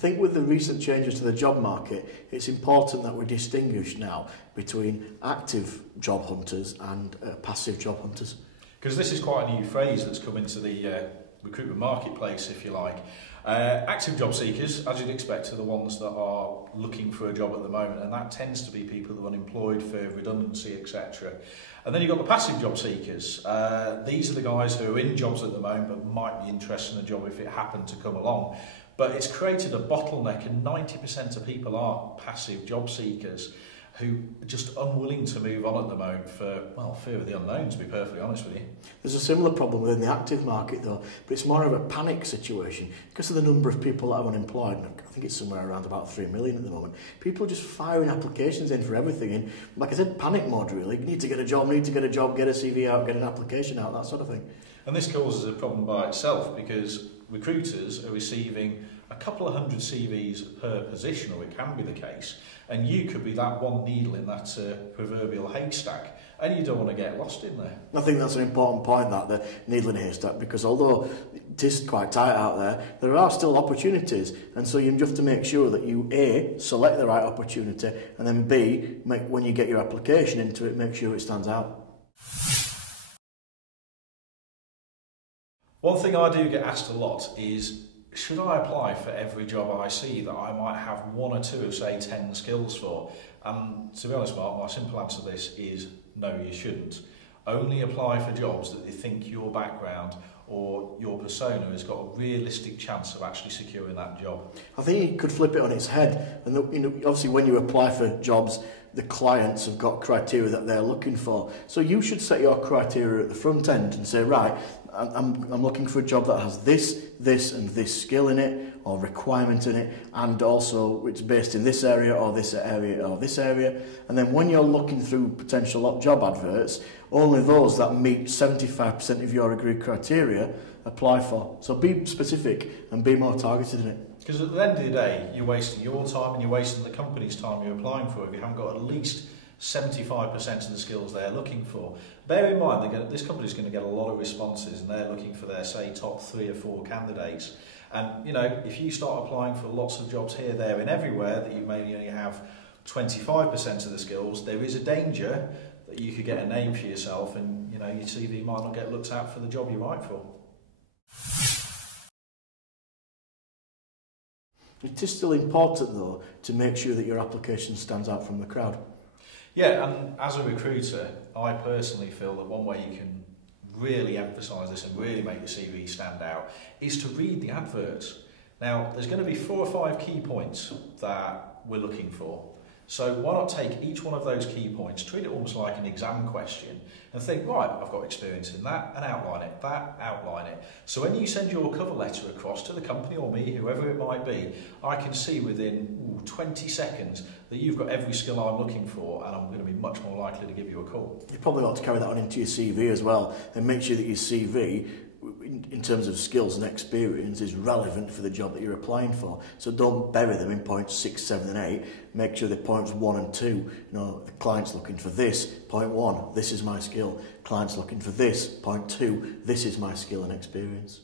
think with the recent changes to the job market, it's important that we distinguish now between active job hunters and passive job hunters. Because this is quite a new phrase that's come into the recruitment marketplace, if you like. Active job seekers, as you'd expect, are the ones that are looking for a job at the moment, and that tends to be people who are unemployed for redundancy, etc. And then you've got the passive job seekers. These are the guys who are in jobs at the moment but might be interested in a job if it happened to come along. But it's created a bottleneck, and 90% of people are passive job seekers who are just unwilling to move on at the moment for, well, fear of the unknown, to be perfectly honest with you. There's a similar problem within the active market though, but it's more of a panic situation because of the number of people that are unemployed. I think it's somewhere around about 3 million at the moment. People are just firing applications in for everything in, like I said, panic mode really. Need to get a job, get a CV out, get an application out, that sort of thing. And this causes a problem by itself because recruiters are receiving a couple of hundred CVs per position, or it can be the case, and you could be that one needle in that proverbial haystack, and you don't want to get lost in there. I think that's an important point, that the needle in a haystack, because although it is quite tight out there are still opportunities, and so you have to make sure that you A, select the right opportunity, and then B, when you get your application into it, make sure it stands out. One thing I do get asked a lot is, should I apply for every job I see that I might have one or two of, say, 10 skills for? And to be honest, Mark, my simple answer to this is no, you shouldn't. Only apply for jobs that you think your background or your persona has got a realistic chance of actually securing that job. I think you could flip it on its head. And obviously when you apply for jobs, the clients have got criteria that they're looking for. So you should set your criteria at the front end and say, right, I'm looking for a job that has this and this skill in it, or requirement in it, and also it's based in this area or this area or this area. And then when you're looking through potential job adverts, only those that meet 75% of your agreed criteria apply for. So be specific and be more targeted in it. Because at the end of the day, you're wasting your time and you're wasting the company's time you're applying for if you haven't got at least 75% of the skills they're looking for. Bear in mind, this company's going to get a lot of responses, and they're looking for their, say, top 3 or 4 candidates. And, you know, if you start applying for lots of jobs here, there and everywhere that you maybe only have 25% of the skills, there is a danger that you could get a name for yourself and, you know, your CV might not get looked at for the job you're right for. It is still important, though, to make sure that your application stands out from the crowd. Yeah, and as a recruiter, I personally feel that one way you can really emphasise this and really make your CV stand out is to read the adverts. Now, there's going to be 4 or 5 key points that we're looking for. So why not take each one of those key points, treat it almost like an exam question, and think, right, I've got experience in that, and outline it. So when you send your cover letter across to the company or me, whoever it might be, I can see within 20 seconds that you've got every skill I'm looking for, and I'm going to be much more likely to give you a call. You probably ought to carry that on into your CV as well, and make sure that your CV, in terms of skills and experience, is relevant for the job that you're applying for. So don't bury them in points 6, 7 and 8. Make sure that points 1 and 2, you know, the client's looking for this. Point 1, this is my skill. Client's looking for this. Point 2, this is my skill and experience.